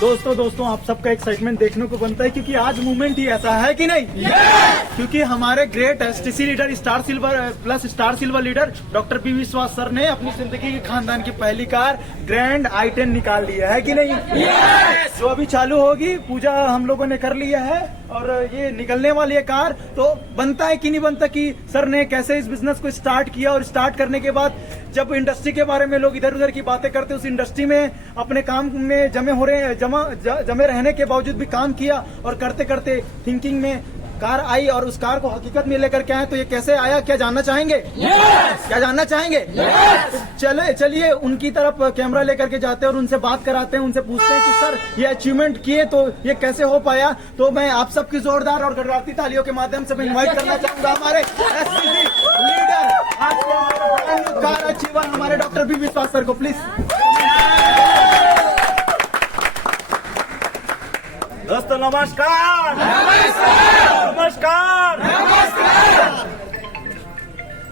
दोस्तों आप सबका एक्साइटमेंट देखने को बनता है क्योंकि आज मूवमेंट ही ऐसा है कि नहीं। क्योंकि हमारे great STC leader star silver leader doctor P विश्वास सर ने अपनी जिंदगी के खानदान की पहली कार ग्रैंड i10 निकाल लिया है कि नहीं। तो अभी चालू होगी, पूजा हम लोगों ने कर लिया है और ये निकलने वाली है कार। तो बनता है कि नहीं बनता कि सर ने कैसे इस बिजनेस को स्टार्ट किया और स्टार्ट करने के बाद जब इंडस्ट्री के बारे में लोग इधर उधर की बातें करते, उस इंडस्ट्री में अपने काम में जमे रहने के बावजूद भी काम किया और करते करते थिंकिंग में कार आई और उस कार को हकीकत में लेकर के आए। तो ये कैसे आया, क्या जानना चाहेंगे? क्या जानना चाहेंगे? चलिए उनकी तरफ कैमरा लेकर के जाते हैं और उनसे बात कराते हैं, उनसे पूछते हैं कि सर ये अचीवमेंट किए तो ये कैसे हो पाया। तो मैं आप सबकी जोरदार और गड़गड़ाती तालियों के माध्यम से मैं इन्वाइट करना चाहूंगा हमारे एसटीसी लीडर, आज के हमारे कार अचीवर हमारे डॉक्टर बी विश्वास सर को प्लीज। दोस्तों नमस्कार।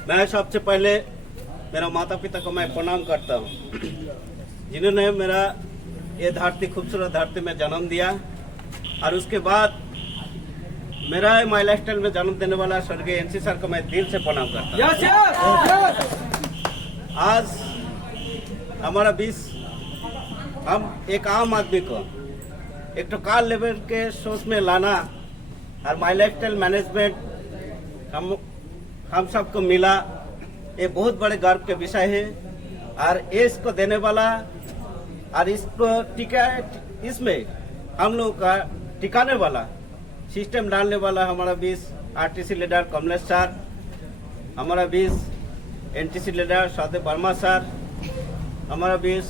मैं सबसे पहले मेरा माता पिता को मैं प्रणाम करता हूँ, जिन्होंने मेरा ये धरती खूबसूरत धरती में जन्म दिया। और उसके बाद मेरा माई लाइफस्टाइल में जन्म देने वाला स्वर्गीय एनसी सर को मैं दिल से प्रणाम करता हूँ। आज हमारा हम एक आम आदमी को एक तो कार लेवल के सोच में लाना और माई लाइफस्टाइल मैनेजमेंट हम सबको मिला, ये बहुत बड़े गर्व के विषय है। और इसको देने वाला और इसको इसमें हम लोग का टिकाने वाला सिस्टम डालने वाला हमारा 20 आरटीसी लीडर कमलेश सर, हमारा 20 NTC leader Saudev Verma sir, हमारा 20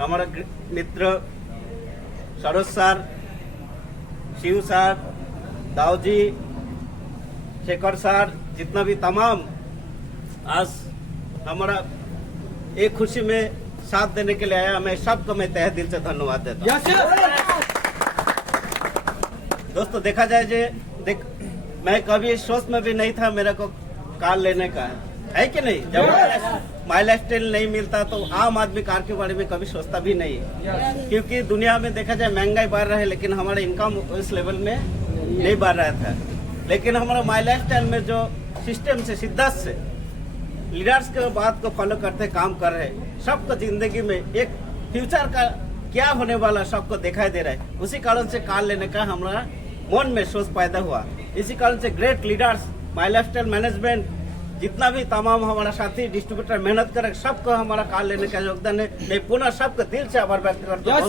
हमारा मित्र Saroj sir, Shiv sir, Dauji, Shekhar sir, जितना भी तमाम आज हमारा एक खुशी में साथ देने के लिए आया, मैं सबको मैं तहे दिल से धन्यवाद देता हूँ। दोस्तों देखा जाए मैं कभी सोच में भी नहीं था मेरे को कार लेने का, है कि नहीं। जब माई लाइफस्टाइल नहीं मिलता तो आम आदमी कार के बारे में कभी सोचता भी नहीं, क्योंकि दुनिया में देखा जाए महंगाई बढ़ रहा है लेकिन हमारा इनकम उस लेवल में नहीं बढ़ रहा था। लेकिन हमारा माई लाइफस्टाइल में जो सिस्टम से सिद्धांत से लीडर्स के बात को फॉलो करते काम कर रहे, सबको जिंदगी में एक फ्यूचर का क्या होने वाला सबको दिखाई दे रहा है। उसी कारण से कार लेने का हमारा मन में सोच पैदा हुआ। इसी कारण से ग्रेट लीडर्स, माई लाइफस्टाइल मैनेजमेंट, जितना भी तमाम हमारा साथी डिस्ट्रीब्यूटर मेहनत करे, सबको हमारा कार लेने का योगदान है। मैं पुनः सबको दिल से आभार व्यक्त करता हूँ।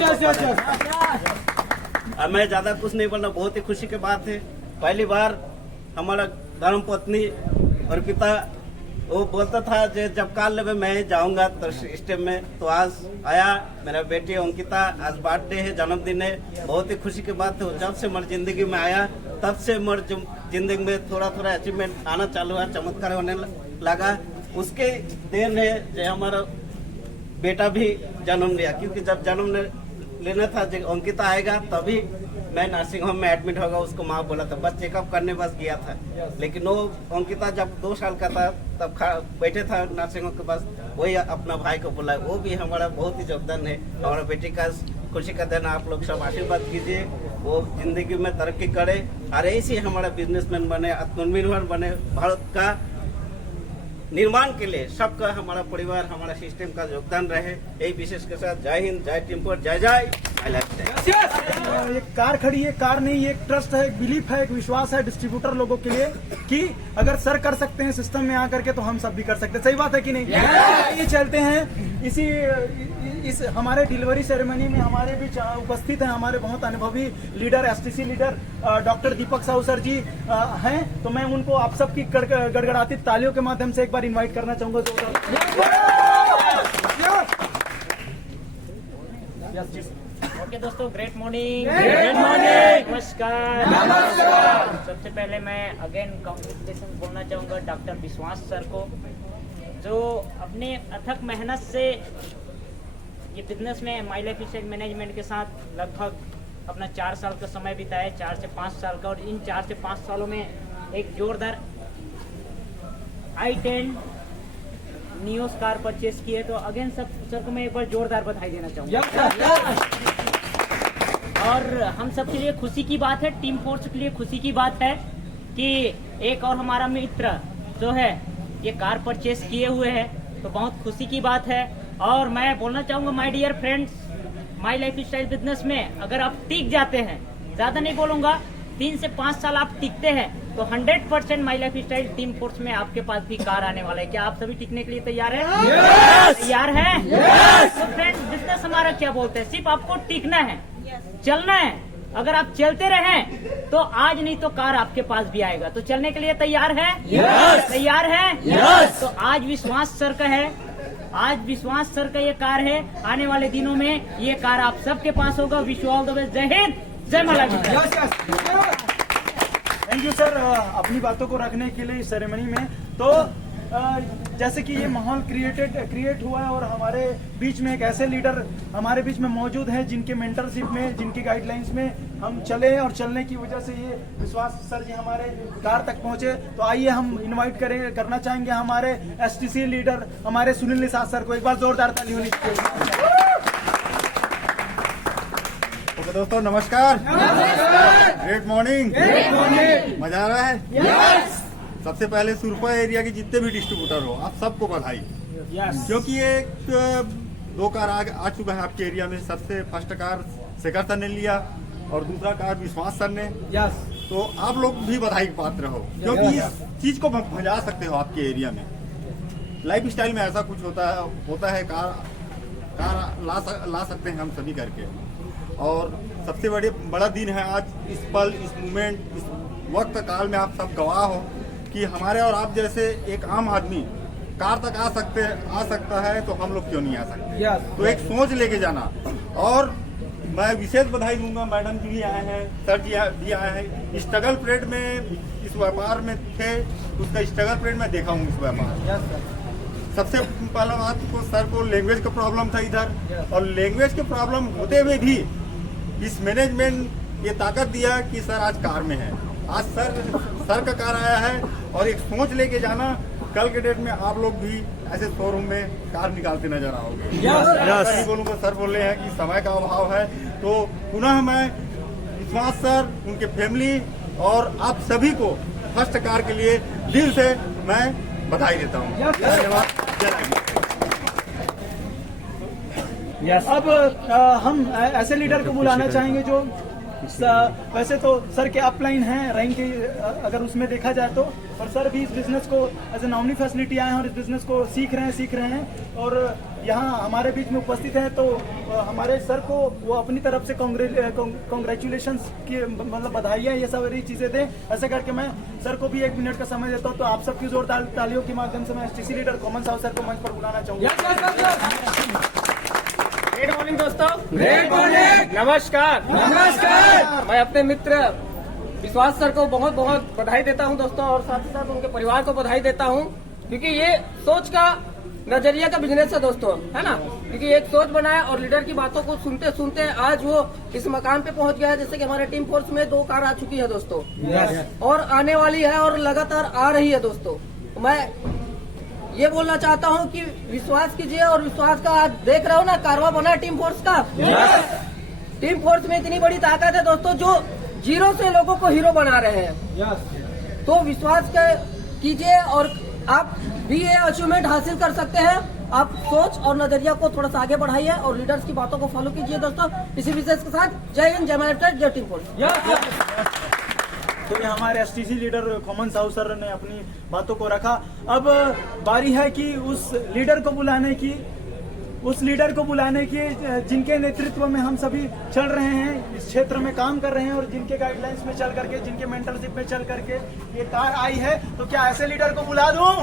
मैं ज्यादा कुछ नहीं बोलना, बहुत ही खुशी की बात है। पहली बार हमारा धर्म पत्नी और पिता वो बोलता था जब कार लेवे मैं जाऊंगा तो सिस्टम में, तो आज आया। मेरा बेटी अंकिता आज बर्थडे है, जन्मदिन है, बहुत ही खुशी की बात है। जब से मेरी जिंदगी में आया तब से मेरी जिंदगी में थोड़ा थोड़ा अचीवमेंट आना चालू है, चमत्कार होने लगा। उसके देन है जो हमारा बेटा भी जन्म लिया, क्योंकि जब जन्म लेना था जब अंकिता आएगा तभी मैं नर्सिंग होम में एडमिट होगा, उसको माँ बोला था, बस चेकअप करने बस गया था। लेकिन वो अंकिता जब 2 साल का था तब बैठे था नर्सिंग होम के पास, वही अपना भाई को बोला। वो भी हमारा बहुत ही योगदान है। हमारा बेटी का खुशी का दिन, आप लोग सब आशीर्वाद कीजिए, वो जिंदगी में तरक्की करे और ऐसे हमारा बिजनेसमैन बने, आत्मनिर्भर बने, भारत का निर्माण के लिए सबका हमारा परिवार हमारा सिस्टम का योगदान रहे। यही विशेष के साथ जय हिंद, जय टिम्पर, जय जय। एक कार खड़ी है, कार नहीं, एक ट्रस्ट है, एक बिलीफ है, एक विश्वास है डिस्ट्रीब्यूटर लोगों के लिए कि अगर सर कर सकते हैं सिस्टम में आकर के तो हम सब भी कर सकते हैं। सही बात है कि नहीं। ये चलते हैं इस हमारे डिलीवरी सेरेमनी में हमारे बीच उपस्थित हैं हमारे बहुत अनुभवी लीडर, एसटीसी लीडर डॉक्टर दीपक साहू सर जी हैं। तो मैं उनको आप सबकी गड़गड़ाती तालियों के माध्यम से एक बार इनवाइट करना चाहूंगा। ओके दोस्तों, ग्रेट मॉर्निंग, नमस्कार। सबसे पहले मैं अगेन कांग्रेचुलेशन बोलना चाहूँगा डॉक्टर विश्वास सर को, जो अपने अथक मेहनत से ये बिजनेस में माई लाइफस्टाइल मैनेजमेंट के साथ लगभग अपना 4 साल का समय बिताया, 4 से 5 साल का। और इन 4 से 5 सालों में एक जोरदार i10 नियोस कार परचेस की है। तो अगेन सर को मैं एक बार जोरदार बधाई देना चाहूँगा। और हम सब के लिए खुशी की बात है, टीम फोर्स के लिए खुशी की बात है कि एक और हमारा मित्र जो है ये कार परचेस किए हुए हैं, तो बहुत खुशी की बात है। और मैं बोलना चाहूँगा my dear friends, my lifestyle business में अगर आप टिक जाते हैं, ज़्यादा नहीं बोलूँगा, 3 से 5 साल आप टिकते हैं तो 100% my life style team force में आपके पास भी कार आने वाला है। क्या आप सभी टिकने के लिए तैयार हैं? तैयार हैं? तो फ्रेंड्स, बिजनेस हमारा क्या बोलते हैं, सिर्फ आपको टिकना है, चलना है। अगर आप चलते रहें तो आज नहीं तो कार आपके पास भी आएगा। तो चलने के लिए तैयार है? तैयार है? तो आज विश्वास सर का है, आज विश्वास सर का ये कार है, आने वाले दिनों में ये कार आप सबके पास होगा। Wish you all the best. जय हिंद, जय माला। थैंक यू सर अपनी बातों को रखने के लिए इस सेरेमनी में। तो जैसे कि ये माहौल क्रिएट हुआ है और हमारे बीच में एक ऐसे लीडर हमारे बीच में मौजूद है जिनके मेंटरशिप में, जिनकी गाइडलाइंस में हम चले और चलने की वजह से ये विश्वास सर जी हमारे कार तक पहुंचे। तो आइए हम इनवाइट करना चाहेंगे हमारे एसटीसी लीडर हमारे सुनील निषाद सर को। एक बार जोरदार ताली होनी चाहिए। ओके दोस्तों, नमस्कार। Great morning. मजा आ रहा है? सबसे पहले सुरपा एरिया के जितने भी डिस्ट्रीब्यूटर हो, आप सबको बधाई। क्योंकि ये 2 कार आ चुका है आपके एरिया में। सबसे फर्स्ट कार शेखर सर ने लिया और दूसरा कार विश्वास सर ने। तो आप लोग भी बधाई के पात्र हो, क्योंकि इस चीज को भजा सकते हो आपके एरिया में। लाइफ स्टाइल में ऐसा कुछ होता है, कार ला सकते हैं हम सभी करके। और सबसे बड़ा दिन है आज, इस पल, इस मोमेंट, इस वक्त काल में आप सब गवाह हो कि हमारे और आप जैसे एक आम आदमी कार तक आ सकता है, तो हम लोग क्यों नहीं आ सकते। तो एक सोच लेके जाना। और मैं विशेष बधाई दूंगा, मैडम जी भी आए हैं, सर जी भी आए हैं। स्ट्रगल पीरियड में इस व्यापार में थे, उसका स्ट्रगल पीरियड में देखा हूँ इस व्यापार। सबसे पहला बात को सर को लैंग्वेज का प्रॉब्लम था इधर, और लैंग्वेज के प्रॉब्लम होते हुए भी इस मैनेजमेंट ये ताकत दिया कि सर आज कार में है। आज सर का कार आया है। और एक सोच लेके जाना, कल के डेट में आप लोग भी ऐसे शोरूम में कार निकालते नजर आओगे। बोलूँगा, सर बोल रहे हैं कि समय का अभाव है। तो पुनः मैं विश्वास सर, उनके फैमिली और आप सभी को फर्स्ट कार के लिए दिल से मैं बधाई देता हूँ। धन्यवाद। अब हम ऐसे लीडर को बुलाना चाहेंगे जो वैसे तो सर के अपलाइन हैं रैंक के, अगर उसमें देखा जाए तो, और सर भी इस बिजनेस को एज ए नॉमिनी फैसिलिटी आए हैं और इस बिजनेस को सीख रहे हैं और यहाँ हमारे बीच में उपस्थित हैं। तो हमारे सर को वो अपनी तरफ से कॉन्ग्रेचुलेशंस की मतलब बधाइयाँ ये सारी चीजें दें। ऐसे करके मैं सर को भी 1 मिनट का समय देता हूँ। तो आप सबकी जोरदार तालियों के माध्यम से मैं STC leader common Sahu sir को मंच पर बुलाना चाहूँगा। गुड मॉर्निंग दोस्तों। Good morning. नमस्कार। मैं अपने मित्र विश्वास सर को बहुत बहुत बधाई देता हूं दोस्तों, और साथ ही साथ उनके परिवार को बधाई देता हूं, क्योंकि ये सोच का नजरिया का बिजनेस है दोस्तों, है ना। क्योंकि एक सोच बनाया और लीडर की बातों को सुनते सुनते आज वो इस मकाम पे पहुंच गया है। जैसे कि हमारे टीम फोर्स में 2 कार आ चुकी है दोस्तों, और आने वाली है और लगातार आ रही है दोस्तों। मैं ये बोलना चाहता हूँ कि विश्वास कीजिए, और विश्वास का आज देख रहा हूँ ना, कारवा बना टीम फोर्स का। टीम फोर्स में इतनी बड़ी ताकत है दोस्तों, जो 0 से लोगों को हीरो बना रहे हैं। तो विश्वास कीजिए और आप भी ये अचीवमेंट हासिल कर सकते हैं। आप सोच और नजरिया को थोड़ा सा आगे बढ़ाइए और लीडर्स की बातों को फॉलो कीजिए दोस्तों। इसी विशेष के साथ जय हिंद, जय महाराष्ट्र, जय टीम फोर्स। तो ये हमारे STC leader common Sahu sir ने अपनी बातों को रखा। अब बारी है कि उस लीडर को बुलाने की जिनके नेतृत्व में हम सभी चल रहे हैं, इस क्षेत्र में काम कर रहे हैं और जिनके गाइडलाइंस में चल करके, जिनके मेंटरशिप में चल करके ये कार आई है। तो क्या ऐसे लीडर को बुला दूं?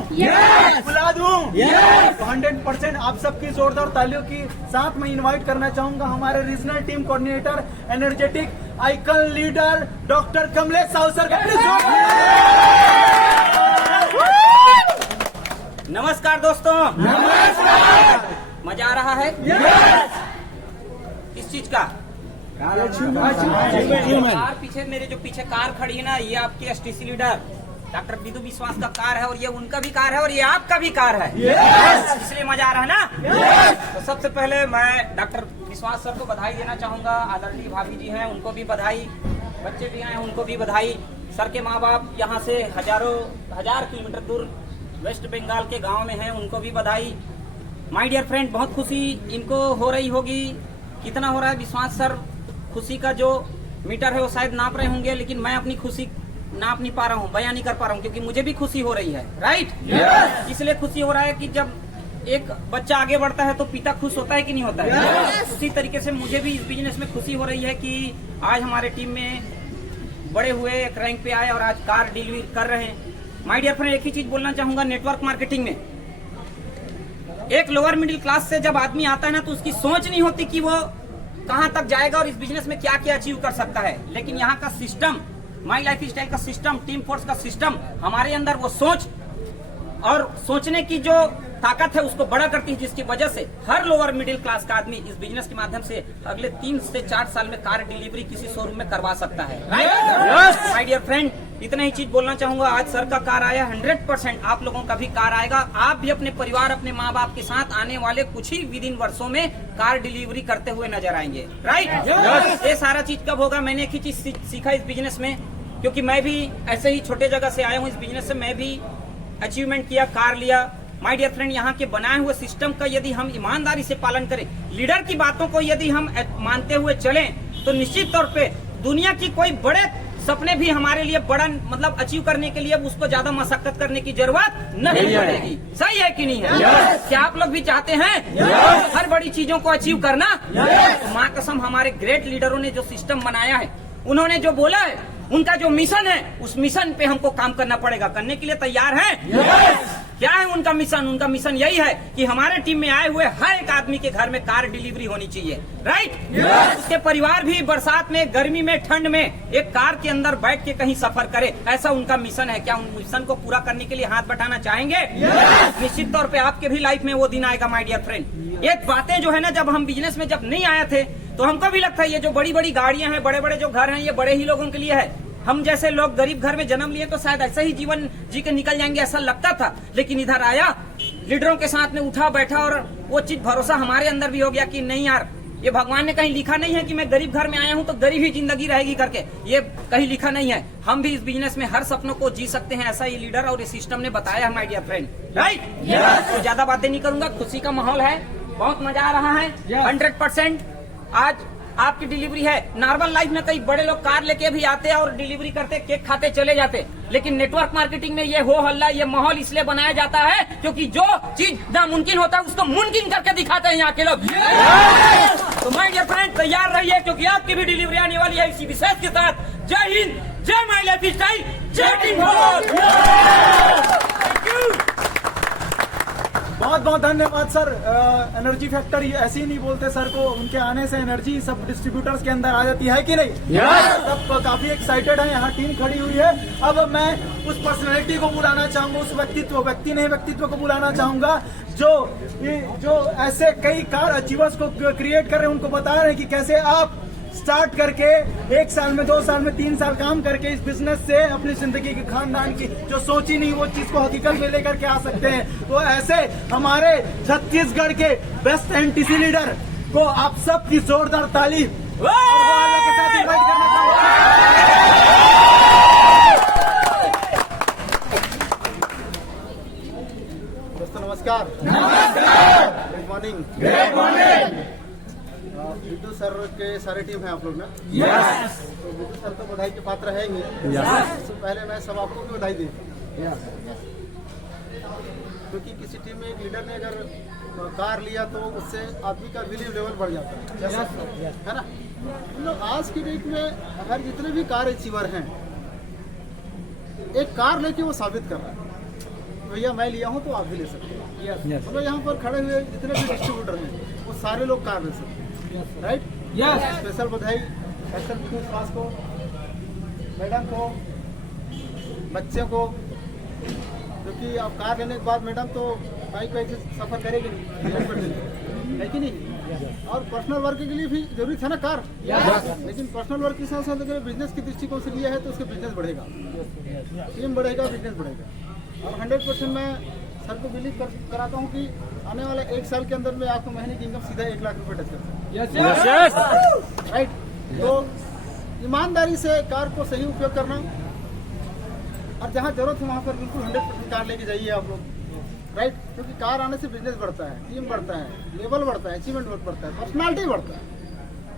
बुला दूं? तो 100% आप सबकी जोरदार तालियों की साथ मैं इनवाइट करना चाहूंगा हमारे regional team coordinator, energetic icon leader doctor Kamlesh Sahu sir का। नमस्कार दोस्तों। नमस्कार। मजा आ रहा है? किस चीज का? कार पीछे, मेरे जो पीछे कार खड़ी है ना, ये आपकी एसटीसी लीडर डॉक्टर विदु विश्वास का कार है और ये उनका भी कार है और ये आपका भी कार है। इसलिए मजा आ रहा है ना। तो सबसे पहले मैं डॉक्टर विश्वास सर को बधाई देना चाहूंगा। आदरणीय भाभी जी हैं, उनको भी बधाई। बच्चे भी आए, उनको भी बधाई। सर के माँ बाप यहाँ से हजार किलोमीटर दूर वेस्ट बंगाल के गांव में हैं, उनको भी बधाई। माय डियर फ्रेंड, बहुत खुशी इनको हो रही होगी। कितना हो रहा है विश्वास सर, खुशी का जो मीटर है वो शायद नाप रहे होंगे, लेकिन मैं अपनी खुशी नाप नहीं पा रहा हूँ, बयान नहीं कर पा रहा हूँ, क्योंकि मुझे भी खुशी हो रही है। राइट। इसलिए खुशी हो रहा है कि जब एक बच्चा आगे बढ़ता है तो पिता खुश होता है कि नहीं होता है। उसी तरीके से मुझे भी इस बिजनेस में खुशी हो रही है कि आज हमारे टीम में बड़े हुए, एक रैंक पे आए और आज कार डिलीवरी कर रहे हैं। माय डियर फ्रेंड, एक ही चीज बोलना चाहूंगा, नेटवर्क मार्केटिंग में एक लोअर मिडिल क्लास से जब आदमी आता है ना, तो उसकी सोच नहीं होती कि वो कहां तक जाएगा और इस बिजनेस में क्या क्या अचीव कर सकता है। लेकिन यहाँ का सिस्टम, माई लाइफ स्टाइल का सिस्टम, टीम फोर्स का सिस्टम हमारे अंदर वो सोच और सोचने की जो ताकत है उसको बड़ा करती है, जिसकी वजह से हर लोअर मिडिल क्लास का आदमी इस बिजनेस के माध्यम से अगले 3 से 4 साल में कार डिलीवरी किसी शोरूम में करवा सकता है। माय डियर फ्रेंड, इतना ही चीज बोलना चाहूंगा। आज सर का कार आया, 100% आप लोगों का भी कार आएगा। आप भी अपने परिवार, अपने माँ बाप के साथ आने वाले कुछ ही विदिन वर्षों में कार डिलीवरी करते हुए नजर आएंगे। राइट। ये सारा चीज कब होगा? मैंने एक ही चीज सीखा इस बिजनेस में, क्योंकि मैं भी ऐसे ही छोटे जगह से आया हूँ। इस बिजनेस से मैं भी अचीवमेंट किया, कार लिया। माय डियर फ्रेंड, यहाँ के बनाए हुए सिस्टम का यदि हम ईमानदारी से पालन करें, लीडर की बातों को यदि हम मानते हुए चलें, तो निश्चित तौर पे दुनिया की कोई बड़े सपने भी हमारे लिए बड़ा मतलब अचीव करने के लिए उसको ज्यादा मशक्कत करने की जरूरत नहीं पड़ेगी। सही है कि नहीं है? क्या आप लोग भी चाहते हैं हर बड़ी चीजों को अचीव करना? तो माँ कसम, हमारे ग्रेट लीडरों ने जो सिस्टम बनाया है, उन्होंने जो बोला है, उनका जो मिशन है, उस मिशन पे हमको काम करना पड़ेगा। करने के लिए तैयार हैं? क्या है उनका मिशन? उनका मिशन यही है कि हमारे टीम में आए हुए हर एक आदमी के घर में कार डिलीवरी होनी चाहिए। राइट। उसके परिवार भी बरसात में, गर्मी में, ठंड में एक कार के अंदर बैठ के कहीं सफर करे, ऐसा उनका मिशन है। क्या उन मिशन को पूरा करने के लिए हाथ बटाना चाहेंगे? निश्चित तौर पे आपके भी लाइफ में वो दिन आएगा माय डियर फ्रेंड। ये बातें जो है ना, जब हम बिजनेस में जब नहीं आए थे तो हमको भी लगता है ये जो बड़ी बड़ी गाड़ियां हैं, बड़े बड़े जो घर हैं, ये बड़े ही लोगों के लिए है। हम जैसे लोग गरीब घर में जन्म लिए तो शायद ऐसा ही जीवन जी के निकल जाएंगे, ऐसा लगता था। लेकिन इधर आया, लीडरों के साथ में उठा बैठा और वो चीज भरोसा हमारे अंदर भी हो गया कि नहीं यार, ये भगवान ने कहीं लिखा नहीं है कि मैं गरीब घर में आया हूँ तो गरीब ही जिंदगी रहेगी करके, ये कहीं लिखा नहीं है। हम भी इस बिजनेस में हर सपनों को जी सकते हैं, ऐसा ये लीडर और इस सिस्टम ने बताया है माय डियर फ्रेंड। राइट। तो ज्यादा बातें नहीं करूंगा, खुशी का माहौल है, बहुत मजा आ रहा है। 100% आज आपकी डिलीवरी है। नॉर्मल लाइफ में कई बड़े लोग कार लेके भी आते हैं और डिलीवरी करते, केक खाते चले जाते, लेकिन नेटवर्क मार्केटिंग में ये हो हल्ला, ये माहौल इसलिए बनाया जाता है क्योंकि जो चीज नामुमकिन होता है उसको मुमकिन करके दिखाते हैं यहाँ के लोग। तो माय डियर फ्रेंड, तैयार रहिए क्योंकि आपकी भी डिलीवरी आने वाली है इसी विशेष के साथ। जय हिंद, जय माय लाइफ स्टाइल, जय टीम फोर्स। बहुत बहुत धन्यवाद सर। एनर्जी फैक्टर ऐसे ही नहीं बोलते सर को, उनके आने से एनर्जी सब डिस्ट्रीब्यूटर्स के अंदर आ जाती है कि नहीं? सब काफी एक्साइटेड है, यहाँ टीम खड़ी हुई है। अब मैं उस पर्सनैलिटी को बुलाना चाहूंगा, उस व्यक्तित्व को बुलाना चाहूंगा जो ऐसे कई कार अचीवर्स को क्रिएट कर रहे हैं, उनको बता रहे हैं कि कैसे आप स्टार्ट करके 1 साल में, 2 साल में, 3 साल काम करके इस बिजनेस से अपनी जिंदगी की, खानदान की जो सोची नहीं वो चीज को हकीकत में लेकर के आ सकते हैं। तो ऐसे हमारे छत्तीसगढ़ के बेस्ट एनटीसी लीडर को आप सबकी जोरदार ताली के साथ इनवाइट करना चाहूंगा। दोस्तों नमस्कार। Good morning. विदु सर के सारे टीम है आप लोग ना? यस। तो विदु सर तो बधाई के पात्र है ही। सबसे पहले मैं सब आपको भी बधाई देता हूँ, क्योंकि किसी टीम में एक लीडर ने अगर कार लिया तो उससे आदमी का बिलीव लेवल बढ़ जाता है ना? मतलब आज की डेट में हर जितने भी कार अचीवर हैं, एक कार लेके वो साबित कर रहा है भैया मैं लिया हूँ तो आप भी ले सकते हैं। मतलब यहाँ पर खड़े हुए जितने भी डिस्ट्रीब्यूटर हैं वो सारे लोग कार ले सकते हैं। राइट। स्पेशल बधाई डॉक्टर विश्वास को, मैडम को, बच्चे को, क्योंकि अब कार लेने के बाद मैडम तो बाइक वाइक से सफर करेगी नहीं, है कि नहीं? और पर्सनल वर्क के लिए भी जरूरी था ना कार, लेकिन पर्सनल वर्क के साथ साथ अगर बिजनेस की दृष्टिकोण से लिया है तो उसका बिजनेस बढ़ेगा, टीम बढ़ेगा, बिजनेस बढ़ेगा। और 100% मैं सर को बिलीव कराता हूँ कि आने वाले 1 साल के अंदर में आपको महीने की इनकम सीधा 1 लाख रुपए टच करता है। राइट, तो ईमानदारी से कार को सही उपयोग करना, और जहाँ जरूरत है वहाँ पर बिल्कुल 100% कार लेके जाइए आप लोग। राइट, क्योंकि कार आने से बिजनेस बढ़ता है, टीम बढ़ता है, लेवल बढ़ता है, अचीवमेंट बढ़ता है, पर्सनालिटी बढ़ता है।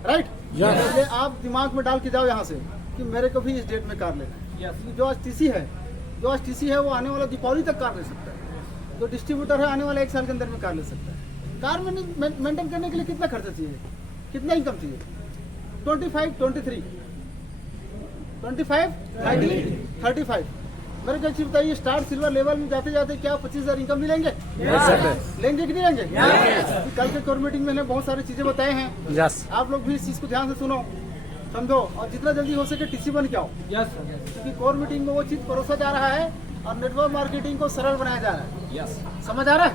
राइट, इसलिए आप दिमाग में डाल के जाओ यहाँ से कि मेरे को भी इस डेट में कार लेना है। जो आज टीसी है वो आने वाला दीपावली तक कार ले सकता है, जो डिस्ट्रीब्यूटर है आने वाले 1 साल के अंदर में कार ले सकता है। कार मेंटेन करने के लिए कितना खर्चा चाहिए, कितना इनकम चाहिए? 25, 23, 25, 35। मेरे को बताइए, स्टार सिल्वर लेवल में जाते जाते क्या 25,000 इनकम मिलेंगे? लेंगे कि नहीं लेंगे? कल के कोर मीटिंग में बहुत सारी चीजें बताए हैं, आप लोग भी इस चीज को ध्यान से सुनो, समझो, और जितना जल्दी हो सके टीसी बन के आओ, क्योंकि कोर मीटिंग में वो चीज परोसा जा रहा है और नेटवर्क मार्केटिंग को सरल बनाया जा रहा है। समझ आ रहा है?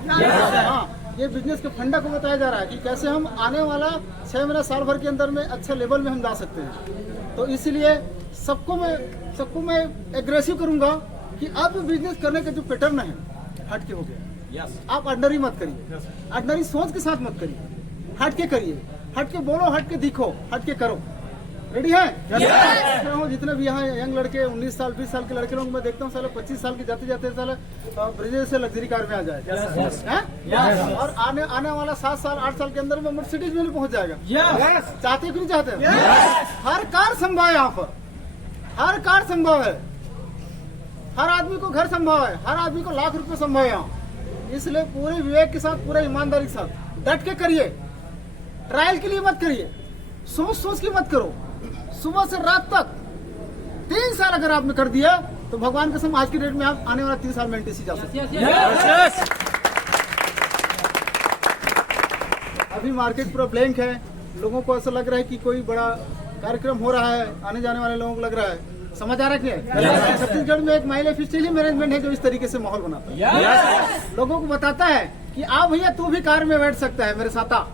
हाँ, ये बिजनेस के फंडा को बताया जा रहा है कि कैसे हम आने वाला 6 महीना साल भर के अंदर में अच्छे लेवल में हम जा सकते हैं। तो इसलिए सबको मैं एग्रेसिव करूंगा कि अब बिजनेस करने का जो पैटर्न है हट के हो गया। आप ऑर्डिनरी मत करिए, ऑर्डिनरी सोच के साथ मत करिए, हट के करिए, हट के बोलो, हट के दिखो, हट के करो। रेडी है? जितने भी यहाँ यंग लड़के 19 साल 20 साल के लड़के लोग मैं देखता हूँ, साले 25 साल के जाते जाते साले ब्रिजेश से लग्जरी कार में आ जाए, और आने वाला 7 साल 8 साल के अंदर में मर्सिडीज में पहुंच जाएगा। चाहते कि नहीं चाहते? हर कार संभव है, यहाँ पर हर कार संभव है, हर आदमी को घर संभव है, हर आदमी को लाख रुपए संभव है यहाँ। इसलिए पूरे विवेक के साथ, पूरे ईमानदारी के साथ डट के करिए, ट्रायल के लिए मत करिए, सोच के मत करो। सुबह से रात तक 3 साल अगर आपने कर दिया तो भगवान कसम आज की डेट में आप आने वाला 3 साल में एनटीसी जा सकते हैं। अभी मार्केट पूरा ब्लैंक है, लोगों को ऐसा लग रहा है कि कोई बड़ा कार्यक्रम हो रहा है, आने जाने वाले लोगों को लग रहा है। समझ आ रहा है? छत्तीसगढ़ में एक माई लाइफ स्टाइल मैनेजमेंट है जो इस तरीके से माहौल बनाता है, लोगों को बताता है कि आप भैया तू भी कार में बैठ सकता है मेरे साथ आ।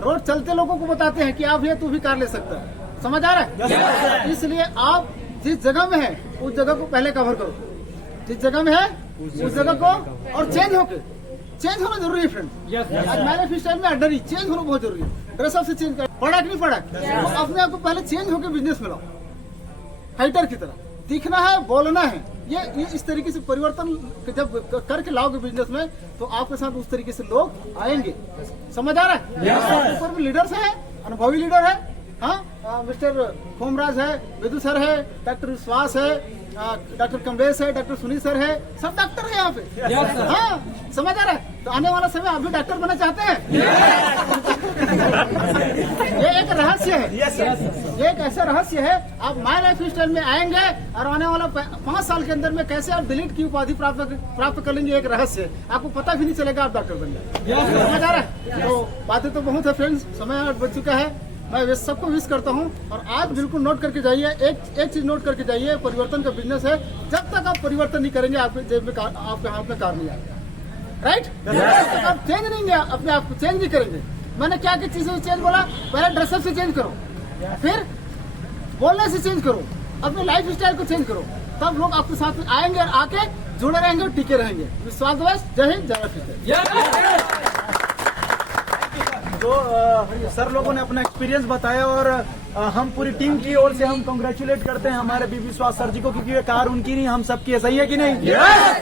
रोड चलते लोगों को बताते हैं कि आप भैया तू भी कार ले सकता है। समझ आ रहा है? इसलिए आप जिस जगह में है उस जगह को पहले कवर करो, जिस जगह में है उस जगह को, और चेंज होना जरूरी है फ्रेंड। आज माई लाइफ स्टाइल में ऑर्डिनरी चेंज होना बहुत जरूरी है। ड्रेसअप से चेंज कर, पड़ा कि नहीं पड़ा, तो अपने आप को पहले चेंज होकर बिजनेस में लाओ, फाइटर की तरह दिखना है, बोलना है। ये इस तरीके से परिवर्तन जब करके लाओगे बिजनेस में तो आपके साथ उस तरीके से लोग आएंगे। समझ आ रहा है? ऊपर में लीडर्स है, अनुभवी लीडर है, हाँ, मिस्टर खोमराज है, विदु सर है, डॉक्टर विश्वास है, डॉक्टर कमलेश है, डॉक्टर सुनील सर है, सब डॉक्टर है यहाँ पे। हाँ, समझ आ रहा है? तो आने वाला समय आप भी डॉक्टर बनना चाहते हैं? ये एक रहस्य है, ये एक ऐसा रहस्य है। आप माई लाइफ स्टाइल में आएंगे और आने वाला 5 साल के अंदर में कैसे आप डिलीट की उपाधि प्राप्त कर लेंगे, एक रहस्य है। आपको पता भी नहीं चलेगा आप डॉक्टर बन जाए। समझ आ रहा है? तो बातें तो बहुत है फ्रेंड्स, समय 8 बज चुका है। मैं सबको विश करता हूं, और आज बिल्कुल नोट करके जाइए, एक चीज नोट करके जाइए, परिवर्तन का बिजनेस है। जब तक आप परिवर्तन नहीं करेंगे आपके जेब में आपके हाथ में कार नहीं आएगा। राइट? जब तक आप चेंज नहीं अपने आप को चेंज नहीं करेंगे। मैंने क्या क्या चीजों से चेंज बोला? पहले ड्रेसअप से चेंज करो, फिर बोलने से चेंज करो, अपने लाइफ स्टाइल को चेंज करो, तब लोग आपके साथ आएंगे और आके जुड़े रहेंगे और टिके रहेंगे। विश्वास, जय हिंद, जय भारत। जो सर लोगों ने अपना एक्सपीरियंस बताया, और हम पूरी टीम की ओर से हम कांग्रेचुलेट करते हैं हमारे बी विश्वास सर जी को, क्योंकि ये कार उनकी नहीं, हम सबकी है। सही है कि नहीं?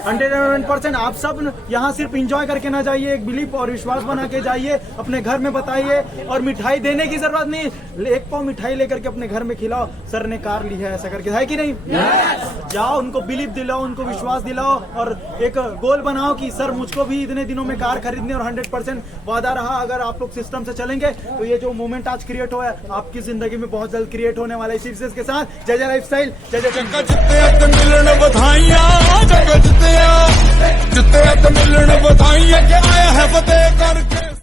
100% आप सब यहाँ सिर्फ एंजॉय करके ना जाइए, एक बिलीफ और विश्वास बना के जाइए, अपने घर में बताइए, और मिठाई देने की जरूरत नहीं, 1 पाव मिठाई लेकर के अपने घर में खिलाओ, सर ने कार ली है ऐसा करके, है कि नहीं? जाओ, उनको बिलीफ दिलाओ, उनको विश्वास दिलाओ, और एक गोल बनाओ कि सर मुझको भी इतने दिनों में कार खरीदनी, और 100% वादा रहा अगर आप लोग सिस्टम से चलेंगे तो ये जो मोमेंट आज क्रिएट हुआ है आपकी जिंदगी में बहुत जल्द क्रिएट होने वाला है। इसी विशेष के साथ जय जय लाइफस्टाइल, जय जय मिलन बधाइयां, जगत जिते मिलन बधाइयां, आया है फतेह करके।